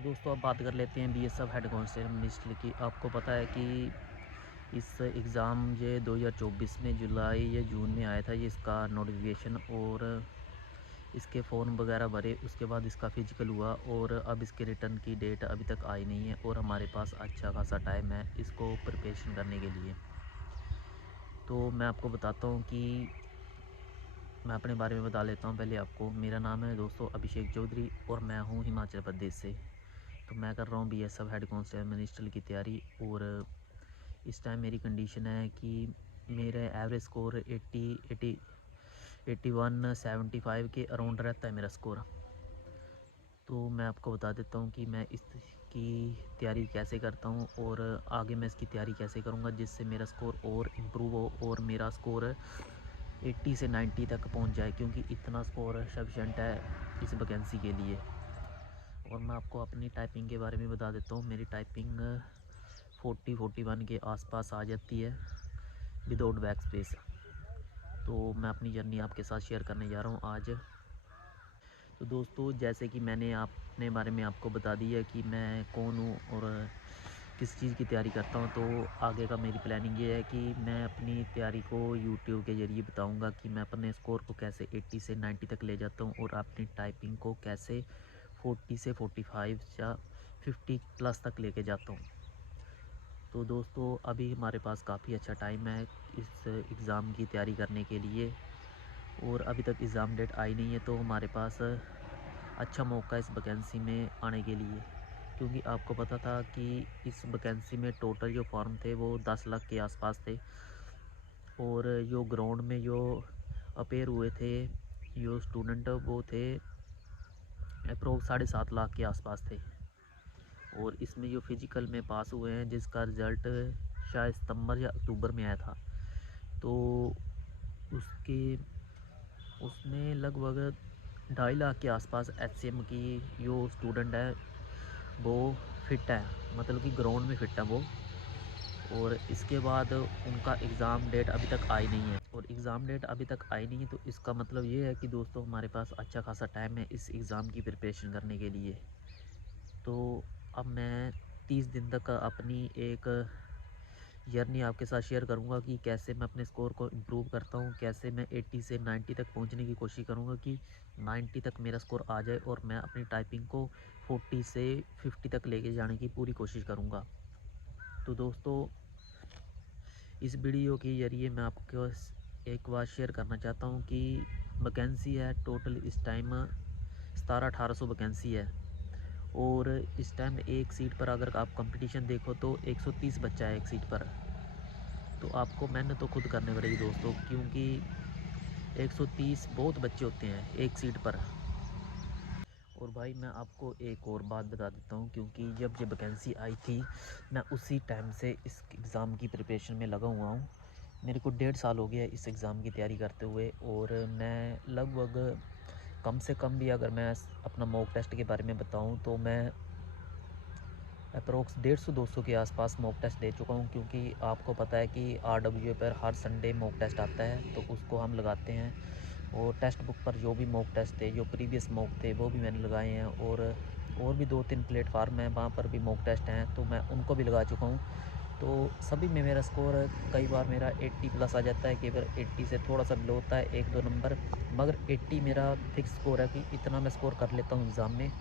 तो दोस्तों अब बात कर लेते हैं बीएसएफ हेड कांस्टेबल की। आपको पता है कि इस एग्ज़ाम ये 2024 में जुलाई या जून में आया था ये इसका नोटिफिकेशन, और इसके फॉर्म वगैरह भरे, उसके बाद इसका फ़िज़िकल हुआ और अब इसके रिटर्न की डेट अभी तक आई नहीं है और हमारे पास अच्छा खासा टाइम है इसको प्रिपरेशन करने के लिए। तो मैं आपको बताता हूँ कि मैं अपने बारे में बता लेता हूँ पहले आपको। मेरा नाम है दोस्तों अभिषेक चौधरी और मैं हूँ हिमाचल प्रदेश से। तो मैं कर रहा हूँ बीएसएफ हेड कांस्टेबल मिनिस्ट्रल की तैयारी, और इस टाइम मेरी कंडीशन है कि मेरा एवरेज स्कोर 81-75 के अराउंड रहता है मेरा स्कोर। तो मैं आपको बता देता हूँ कि मैं इसकी तैयारी कैसे करता हूँ और आगे मैं इसकी तैयारी कैसे करूँगा जिससे मेरा स्कोर और इम्प्रूव हो और मेरा स्कोर 80 से 90 तक पहुँच जाए, क्योंकि इतना स्कोर सफिशेंट है इस वैकेंसी के लिए। और मैं आपको अपनी टाइपिंग के बारे में बता देता हूँ। मेरी टाइपिंग 40-41 के आसपास आ जाती है विदाउट बैक स्पेस। तो मैं अपनी जर्नी आपके साथ शेयर करने जा रहा हूँ आज। तो दोस्तों, जैसे कि मैंने अपने बारे में आपको बता दिया कि मैं कौन हूँ और किस चीज़ की तैयारी करता हूँ, तो आगे का मेरी प्लानिंग ये है कि मैं अपनी तैयारी को यूट्यूब के ज़रिए बताऊँगा कि मैं अपने स्कोर को कैसे 80 से 90 तक ले जाता हूँ और अपनी टाइपिंग को कैसे 40 से 45 या 50 प्लस तक लेके जाता हूँ। तो दोस्तों, अभी हमारे पास काफ़ी अच्छा टाइम है इस एग्ज़ाम की तैयारी करने के लिए, और अभी तक एग्ज़ाम डेट आई नहीं है। तो हमारे पास अच्छा मौका है इस वैकेंसी में आने के लिए, क्योंकि आपको पता था कि इस वैकेंसी में टोटल जो फॉर्म थे वो 10 लाख के आसपास थे, और जो ग्राउंड में जो अपेयर हुए थे जो स्टूडेंट वो थे अप्रोक्स 7.5 लाख के आसपास थे। और इसमें जो फिज़िकल में पास हुए हैं जिसका रिज़ल्ट शायद सितंबर या अक्टूबर में आया था, तो उसके उसमें लगभग 2.5 लाख के आसपास एचसीएम की जो स्टूडेंट है वो फिट है, मतलब कि ग्राउंड में फिट है वो। और इसके बाद उनका एग्ज़ाम डेट अभी तक आई नहीं है, और एग्ज़ाम डेट अभी तक आई नहीं है तो इसका मतलब ये है कि दोस्तों हमारे पास अच्छा खासा टाइम है इस एग्ज़ाम की प्रिपरेशन करने के लिए। तो अब मैं 30 दिन तक अपनी एक जर्नी आपके साथ शेयर करूंगा कि कैसे मैं अपने स्कोर को इम्प्रूव करता हूं, कैसे मैं 80 से 90 तक पहुंचने की कोशिश करूंगा कि 90 तक मेरा स्कोर आ जाए और मैं अपनी टाइपिंग को 40 से 50 तक लेके जाने की पूरी कोशिश करूंगा। तो दोस्तों, इस वीडियो के ज़रिए मैं आपको एक बात शेयर करना चाहता हूं कि वैकेंसी है टोटल इस टाइम 1700-1800 वैकेंसी है, और इस टाइम एक सीट पर अगर आप कंपटीशन देखो तो 130 बच्चा है एक सीट पर। तो आपको मेहनत तो खुद करनी पड़ेगी दोस्तों, क्योंकि 130 बहुत बच्चे होते हैं एक सीट पर। और भाई मैं आपको एक और बात बता देता हूँ, क्योंकि जब ये वैकेंसी आई थी मैं उसी टाइम से इस एग्ज़ाम की प्रिपरेशन में लगा हुआ हूँ। मेरे को 1.5 साल हो गया इस एग्ज़ाम की तैयारी करते हुए, और मैं लगभग कम से कम भी अगर मैं अपना मॉक टेस्ट के बारे में बताऊँ तो मैं अप्रोक्स 150-200 के आसपास मॉक टेस्ट दे चुका हूँ, क्योंकि आपको पता है कि आरडब्ल्यूए पर हर संडे मॉक टेस्ट आता है तो उसको हम लगाते हैं। और टेक्स्ट बुक पर जो भी मॉक टेस्ट थे, जो प्रीवियस मॉक थे, वो भी मैंने लगाए हैं, और भी 2-3 प्लेटफार्म हैं वहाँ पर भी मॉक टेस्ट हैं तो मैं उनको भी लगा चुका हूँ। तो सभी में मेरा स्कोर कई बार मेरा 80 प्लस आ जाता है, कई बार 80 से थोड़ा सा बिलो होता है 1-2 नंबर, मगर 80 मेरा फिक्स स्कोर है कि इतना मैं स्कोर कर लेता हूँ एग्ज़ाम में,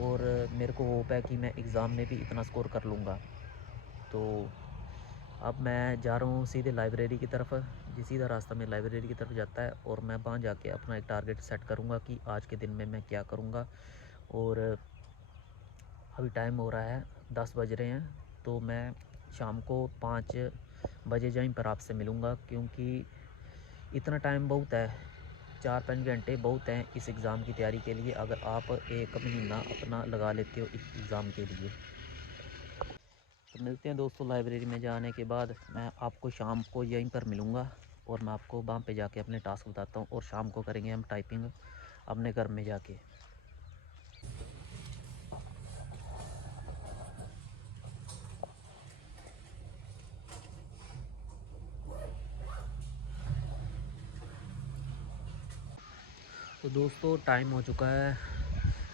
और मेरे को होप है कि मैं एग्ज़ाम में भी इतना स्कोर कर लूँगा। तो अब मैं जा रहा हूँ सीधे लाइब्रेरी की तरफ। जी, सीधा रास्ता मेरे लाइब्रेरी की तरफ जाता है, और मैं वहाँ जाके अपना एक टारगेट सेट करूँगा कि आज के दिन में मैं क्या करूँगा। और अभी टाइम हो रहा है 10 बज रहे हैं, तो मैं शाम को 5 बजे यहीं पर आपसे मिलूँगा, क्योंकि इतना टाइम बहुत है, 4-5 घंटे बहुत हैं इस एग्ज़ाम की तैयारी के लिए अगर आप 1 महीना अपना लगा लेते हो इस एग्ज़ाम के लिए। तो मिलते हैं दोस्तों लाइब्रेरी में जाने के बाद। मैं आपको शाम को यहीं पर मिलूँगा, और मैं आपको वहाँ पे जाके अपने टास्क बताता हूँ, और शाम को करेंगे हम टाइपिंग अपने घर में जाके। तो दोस्तों, टाइम हो चुका है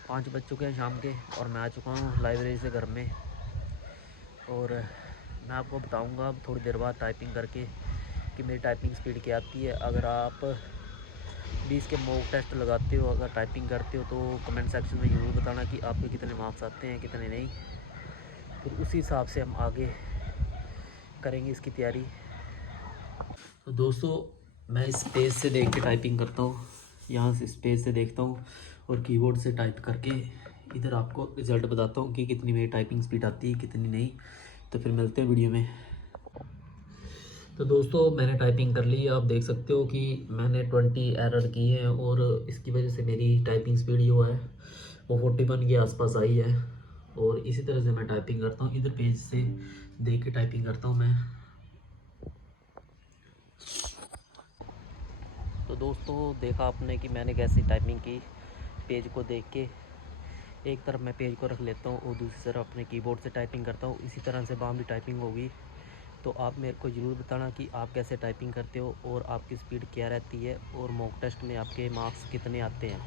5 बज चुके हैं शाम के और मैं आ चुका हूँ लाइब्रेरी से घर में। और मैं आपको बताऊँगा अब थोड़ी देर बाद टाइपिंग करके कि मेरी टाइपिंग स्पीड क्या आती है। अगर आप 20 के मॉक टेस्ट लगाते हो, अगर टाइपिंग करते हो, तो कमेंट सेक्शन में ज़रूर बताना कि आपके कितने मार्क्स आते हैं कितने नहीं। फिर उसी हिसाब से हम आगे करेंगे इसकी तैयारी। तो दोस्तों मैं इस पेज से देख के टाइपिंग करता हूँ, यहाँ से इस पेज से देखता हूँ और कीबोर्ड से टाइप करके इधर आपको रिज़ल्ट बताता हूँ कि कितनी मेरी टाइपिंग स्पीड आती है कितनी नहीं। तो फिर मिलते हैं वीडियो में। तो दोस्तों मैंने टाइपिंग कर ली है, आप देख सकते हो कि मैंने 20 एरर की है और इसकी वजह से मेरी टाइपिंग स्पीड जो है वो 41 के आसपास आई है। और इसी तरह से मैं टाइपिंग करता हूँ, इधर पेज से देख के टाइपिंग करता हूँ मैं। तो दोस्तों देखा आपने कि मैंने कैसी टाइपिंग की, पेज को देख के एक तरफ मैं पेज को रख लेता हूँ और दूसरी तरफ अपने कीबोर्ड से टाइपिंग करता हूँ। इसी तरह से वहाँ भी टाइपिंग होगी। तो आप मेरे को ज़रूर बताना कि आप कैसे टाइपिंग करते हो और आपकी स्पीड क्या रहती है और मॉक टेस्ट में आपके मार्क्स कितने आते हैं।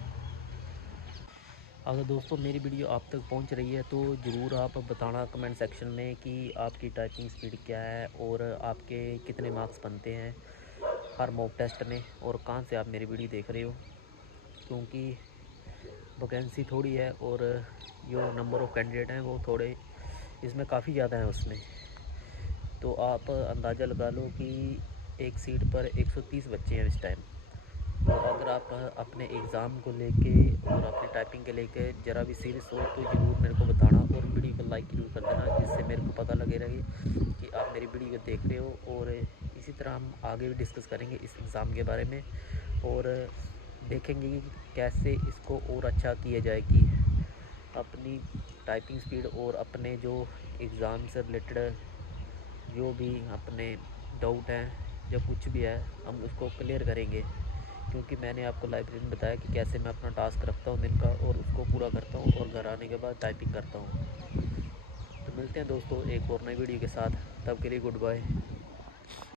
अगर दोस्तों मेरी वीडियो आप तक पहुंच रही है तो ज़रूर आप बताना कमेंट सेक्शन में कि आपकी टाइपिंग स्पीड क्या है और आपके कितने मार्क्स बनते हैं हर मॉक टेस्ट में और कहाँ से आप मेरी वीडियो देख रहे हो। क्योंकि वैकेंसी थोड़ी है और जो नंबर ऑफ़ कैंडिडेट हैं वो थोड़े इसमें काफ़ी ज़्यादा है उसमें। तो आप अंदाज़ा लगा लो कि एक सीट पर 130 बच्चे हैं इस टाइम। तो अगर आप अपने एग्ज़ाम को लेके और अपनी टाइपिंग के लेके ज़रा भी सीरियस हो तो ज़रूर मेरे को बताना और वीडियो को लाइक ज़रूर कर देना, जिससे मेरे को पता लगे रहे कि आप मेरी वीडियो को देख रहे हो। और इसी तरह हम आगे भी डिस्कस करेंगे इस एग्ज़ाम के बारे में और देखेंगे कि कैसे इसको और अच्छा किया जाए कि अपनी टाइपिंग स्पीड और अपने जो एग्ज़ाम से रिलेटेड जो भी अपने डाउट हैं या कुछ भी है हम उसको क्लियर करेंगे। क्योंकि मैंने आपको लाइब्रेरी में बताया कि कैसे मैं अपना टास्क रखता हूँ दिन का और उसको पूरा करता हूँ और घर आने के बाद टाइपिंग करता हूँ। तो मिलते हैं दोस्तों एक और नई वीडियो के साथ, तब के लिए गुड बाय।